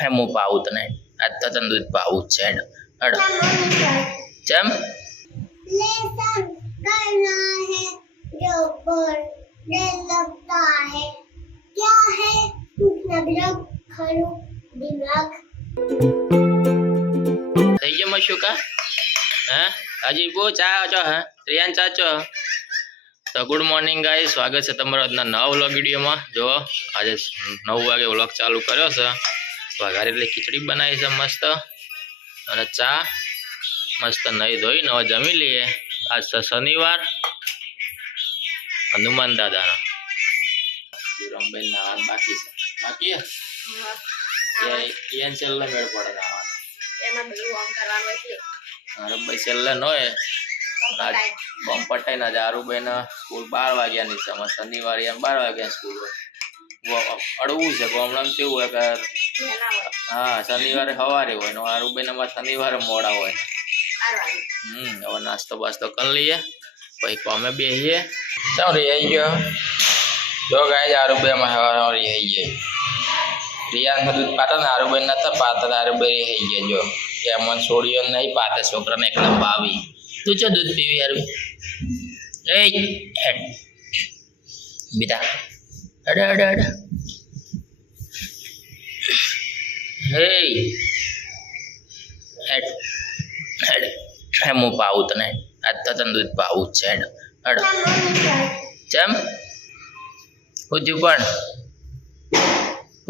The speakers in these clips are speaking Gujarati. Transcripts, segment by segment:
હું પાવું તને આજ તો તને દૂધ પાવું જ છે હેડ ચમ लेसन करना है जो पर दिल लगता है क्या है नबरक खरू दिमाग થઈ ગયો મશુકા હા હજી બહુ ચા છો હા રિયાન ચાચો તો ગુડ મોર્નિંગ ગાઈસ સ્વાગત છે તમારો આજના નવા વ્લોગ વિડીયોમાં જો આજે 9 વાગે વ્લોગ ચાલુ કર્યો છે વઘારેલી ખીચડી બનાવી છે મસ્ત અને ચા મસ્ત નહીં ધોઈને હવે જમી લઈએ આજ તો શનિવાર હનુમાન દાદાનો રંબેન નાવાનું બાકી છે બાકી છેલ્લે મેળ પડે નાવાનું એમાં બધું આમ કરવાનું એટલે રંબાઈ છેલ્લે ન હોય બોમ્બ પટાઈને આરુબેન સ્કૂલ 12 વાગ્યાની છે શનિવારે 12 વાગ્યા સ્કૂલ હોય અડવું છે ગામડામાં કેવું હોય કે હા શનિવારે સવારે હોય ને આરુબેન અમારે શનિવારે મોડા હોય હવે નાસ્તો બાસ્તો કરી લઈએ પછી કોમે બેસીએ ચાલ રે આવી ગયો જો ગાય આરુબેમાં સવારે આવી જાય રિયાન દૂધ પાતા ને આરુબેન નતા પાતા આરુબે થઈ ગયા જો એમાં છોડીઓ નહીં પાતે છોકરાને એકદમ ભાવી તું ચો દૂધ પીવી યાર એ હેડ બીટા અડા અડા અડા હે હેડ હેડ હું પાવું તને આજ તો તને દૂધ પાવું જ છે હેડ અડ ચમ ઉધ્યું પણ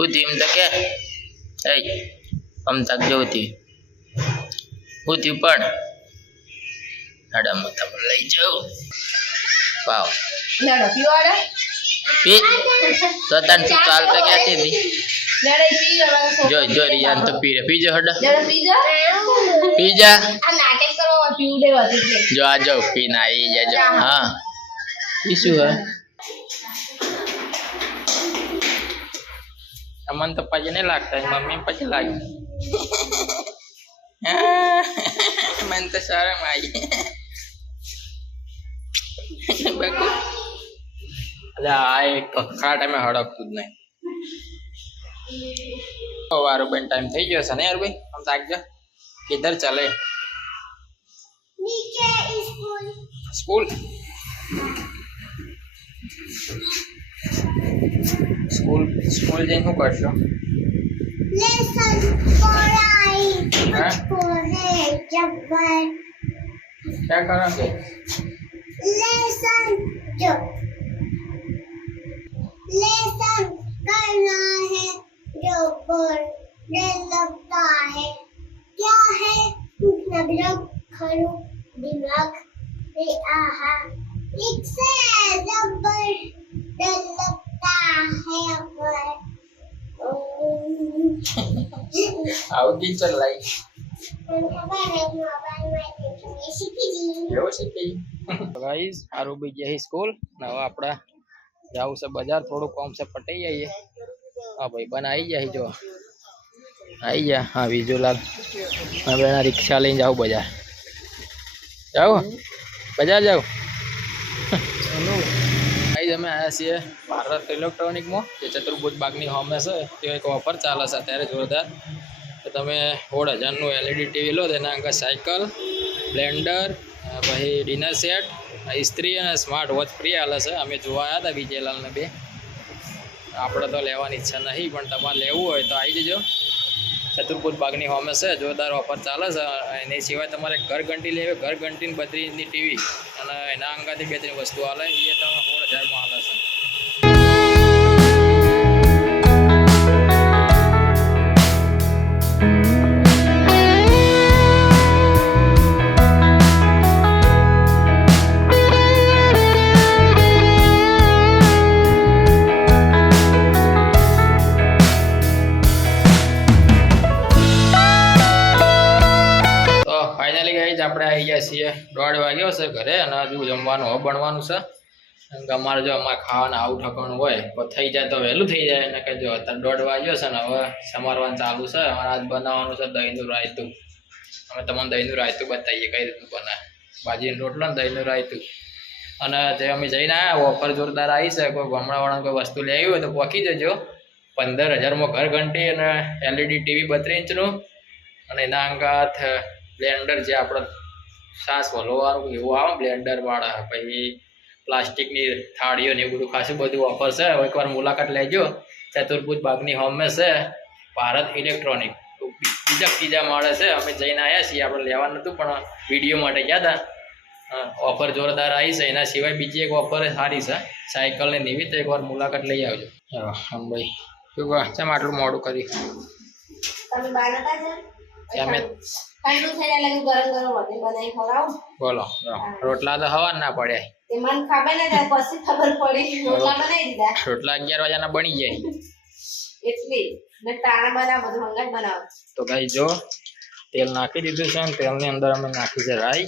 ઉધ્યું એમ તો કે એ આમ તક જોતી ઉધ્યું પણ અડા હું તમને લઈ જાઉં પાવ લડો પીવાડે પી તો તને તું ચાલતા ક્યાંથી હતી લડે પી જવાનું જો જો રિયાન તો પીજો હડા લડો પી જા પીજા આ નાટક કરવા પીવડે હતી જો આ જાવ પીને આવી જાજો હા ઈ શું હે અમન તો પછી નહીં લાગતા મમ્મી પછી લાગે મને તો શરમ આવી બાકુ અલ્યા આ એક ખરા ટાઈમે હડકતું જ નહીં આરુબેન ટાઈમ થઈ ગયો છે ને યારભાઈ આમ તાકજો કિધર ચાલે नीचे સ્કૂલ स्कूल સ્કૂલ સ્કૂલ જઈને શું કરશો लेसन पढ़ाई हाँ? पढ़े जबर क्या करोगे लेसन जो लेसन करना है जो पर दिल लगता है क्या है नबरक खरू दिमाग रे आहा एक से जबर दिल लगता है पर આવું ટીચર લાઈ ગાઈસ આરું બી જઈ સ્કૂલ ને હવે આપણે જાવું છે બજાર થોડું કામ છે પટાઈ જઈએ હા ભાઈ બન આવી જાય જો આવી જા હા વિજુલાલ હવે એના રિક્ષા લઈને જાઉં બજાર જાઓ બજાર જાઓ ગાઈસ અમે આવ્યા છીએ ભારત ઇલેક્ટ્રોનિકમાં જે ચતુર્ભુજ બાગની હોમે છે તે એક ઓફર ચાલે છે અત્યારે જોરદાર તો તમે 16,000નું એલઈડી ટીવી લો તેના આગળ સાયકલ બ્લેન્ડર પછી ડિનર સેટ ઇસ્ત્રી અને સ્માર્ટ વોચ ફ્રી આલે છે અમે જોવા આવ્યા હતા વિજયલાલને બે આપણે તો લેવાની ઈચ્છા નહીં પણ તમારે લેવું હોય તો આવી જજો ચતુર્ભુજ બાગની હોમે છે જોરદાર ઓફર ચાલે છે એની સિવાય તમારે ઘર ઘંટી લેવી ઘર ઘંટીને 32 ઇંચની ટીવી અને એના અંગાથી 2-3 વસ્તુ આલે એ તમે 16,000માં આલે છે આપણે આવી ગયા છીએ 1:30 વાગ્યો છે ઘરે અને હજુ જમવાનું હવે બનવાનું છે કારણ કે અમારે જો અમારે ખાવાના આવું ઠકાણું હોય તો થઈ જાય તો વહેલું થઈ જાય અને કે જો અત્યારે 1:30 વાગ્યો છે ને હવે સમારવાનું ચાલુ છે અમારે આજ બનાવવાનું છે દહીંનું રાયતું અમે તમને દહીંનું રાયતું બતાવીએ કઈ રીતનું બનાવે ભાજીનો રોટલો ને દહીંનું રાયતું અને જે અમે જઈને આવ્યા ઓફર જોરદાર આવી છે કોઈ ગામડાવાળાને કોઈ વસ્તુ લેવી હોય તો પહોંચી જજો 15,000 ઘર ઘંટી અને LED ટીવી 32 ઇંચનું અને એના અંગાત બ્લેન્ડર જે આપણે સાસ વલોવાળું એવું આવે બ્લેન્ડર વાળા, પછી પ્લાસ્ટિકની થાળીઓ ને એવું બધું ખાસું બધું ઓફર છે. એકવાર મુલાકાત લેજો. ચતુર્ભુજ બાગની હોમે છે ભારત ઇલેક્ટ્રોનિક, બીજા માળે છે. અમે જઈને આવ્યા છીએ, આપણે લેવાનું નહોતું પણ વિડીયો માટે ગયા હતા. ઓફર જોરદાર આવી છે. એના સિવાય બીજી એક ઓફર સારી છે સાયકલ ને એવી, તો એકવાર મુલાકાત લઈ આવજો. ભાઈ શું કહો, કેમ આટલું મોડું કર્યું? તમે બનાતા છે અમે ઠંડુ થઈ જાય લાગે ગરમ ગરમ વધે બનાવી ખવડાવો. બોલો, રોટલા તો હવા ના પડ્યા. તે મને ખબર નથી, પછી ખબર પડી રોટલા બનાવી દીધા. રોટલા 11 વાગ્યાના બની જાય એટલી મેં તાણા બનાવ બધું હંગાત બનાવો. તો ભાઈ જો તેલ નાખી દીધું છે ને તેલની અંદર અમે નાખી છે રાઈ.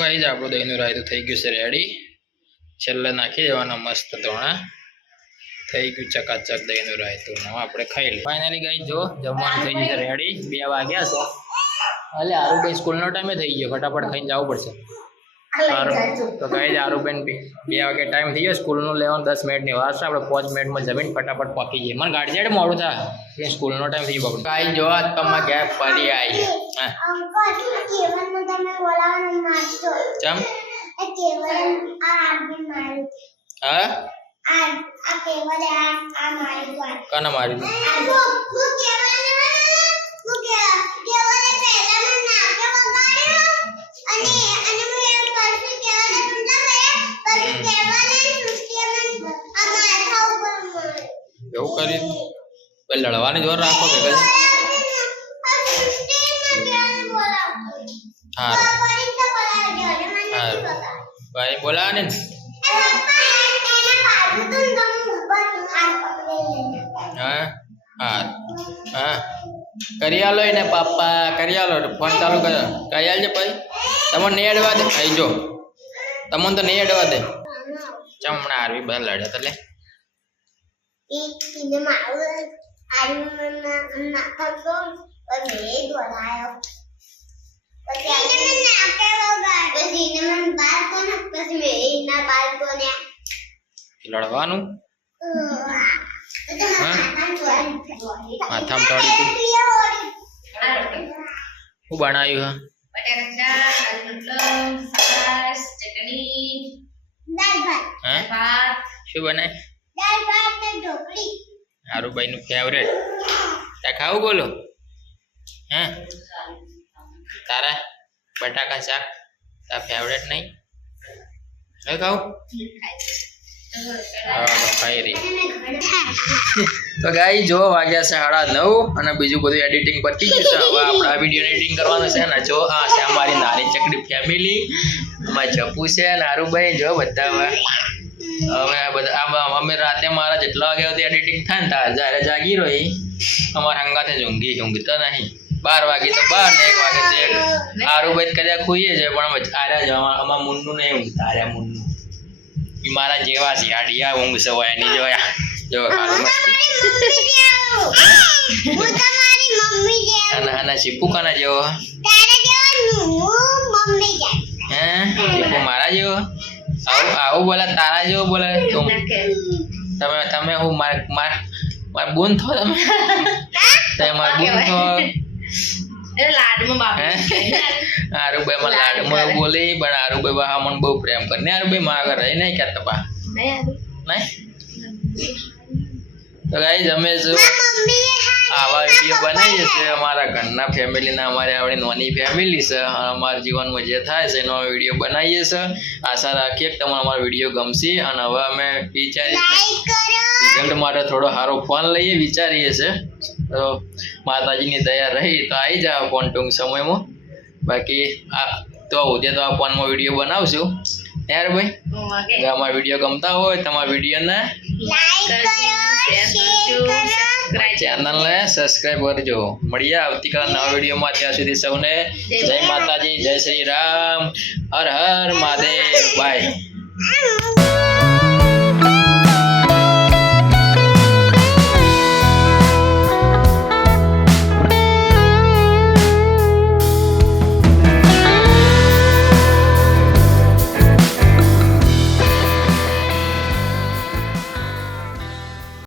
ગાઈસ આપણું દહીંનું રાયતું થઈ ગયું છે રેડી. છેલ્લે નાખી દેવાના મસ્ત ધોણા. થઈ ગયું ચકાચક દહીંનું રાયતું. હવે આપણે ખાઈ લઈએ. ફાઇનલી ગાઈસ જો જમવાનું થઈ ગયું છે રેડી. 2 વાગ્યા છે. અલે આરુભાઈ સ્કૂલનો ટાઈમે થઈ ગયો, ફટાફટ ખાઈને જવું પડશે. તો ગાઈસ આરુબેન 2 વાગે ટાઈમ થઈ ગયો સ્કૂલનું લેવાનું. 10 મિનિટની વાર છે, આપણે 5 મિનિટમાં જમીન ફટાફટ પકી જઈએ. મને ગાડી જાય મોડું થાય કે સ્કૂલનો ટાઈમ થઈ ગયો. ગાઈસ જો આ તમારા ગેપ ફરી આવી. ચમ હા કના મારી એવું કરી લડવાની જોર રાખો કે કઈ ભાઈ બોલાવાની ને હા હા હા કરી આલો ને પાપા કરી આલો. ફોન ચાલુ કર્યો કરી આલજે ભાઈ. તમને નહીં અડવા દે ભાઈ, જો તમને તો નહીં અડવા દે. ચમણા આરવી બધા લડ્યા તો લે લડવાનું. માથામાં તળી તું શું બનાવ્યું? હા શું બનાય? આરુભાઈ નું ફેવરેટ. ત્યાં ખાવું બોલો? હે તારા બટાકા શાક તારા ફેવરેટ નહીં? હવે ખાવું? તો ગાઈ જો વાગ્યા છે 9:30 અને બીજું બધું એડિટિંગ પતી ગયું છે. હવે આપણે આ વિડીયો એડિટિંગ કરવાનું છે ને. જો આ છે અમારી નાની ચકડી ફેમિલી. અમારા જપુ છે નારુભાઈ જો બધા. હવે બધા અમે રાતે મારા જેટલા વાગ્યા સુધી એડિટિંગ થાય ને ત્યારે જ્યારે જાગી રહી અમારા હંગાતે ઊંઘતા નહીં. 12 વાગે તો 12 ને 1 વાગે તો 1. આરુભાઈ કદાચ ખોઈએ છે પણ આર્યા જ અમારા મુન્નું નહીં ઊંઘતા. આર્યા મુન્નું મારા જેવા છે આડિયા ઊંઘ સવાય એની જોયા જો આના શીપુ કાના જેવો હે શીપુ મારા જેવો આવું બોલે તારા જેવો બોલે તમે હું માર બોન થો તમે માર બોન થો આરુભાઈ માં લાડમાં બોલે પણ આરુભાઈ બા મને બહુ પ્રેમ કરે. આરુભાઈ માં આગળ રહી નહીં ક્યાં તપા નહીં. તો ગાઈસ અમે જો આવા વિડીયો બનાવીએ છીએ અમારા ઘરના ફેમિલીના. અમારી આવડી નાની ફેમિલી છે. અમારા જીવનમાં જે થાય છે એનો વિડીયો બનાવીએ છીએ. આશા રાખીએ કે તમને અમારો વિડીયો ગમશે. અને હવે અમે રિઝલ્ટ માટે થોડો સારો ફોન લઈએ વિચારીએ છીએ. તો માતાજીની દયા રહી તો આવી જાવ ફોન ટૂંક સમયમાં. બાકી તો ઉદ્યા તો આ ફોનમાં વિડીયો બનાવશું યાર ભાઈ. અમારા વિડીયો ગમતા હોય તમારા વિડીયોને ચેનલને સબસ્ક્રાઈબ કરજો. મળીએ આવતીકાલ નવા વિડીયોમાં. ત્યાં સુધી સૌને જય માતાજી, જય શ્રી રામ, હર હર મહાદેવ. બાય.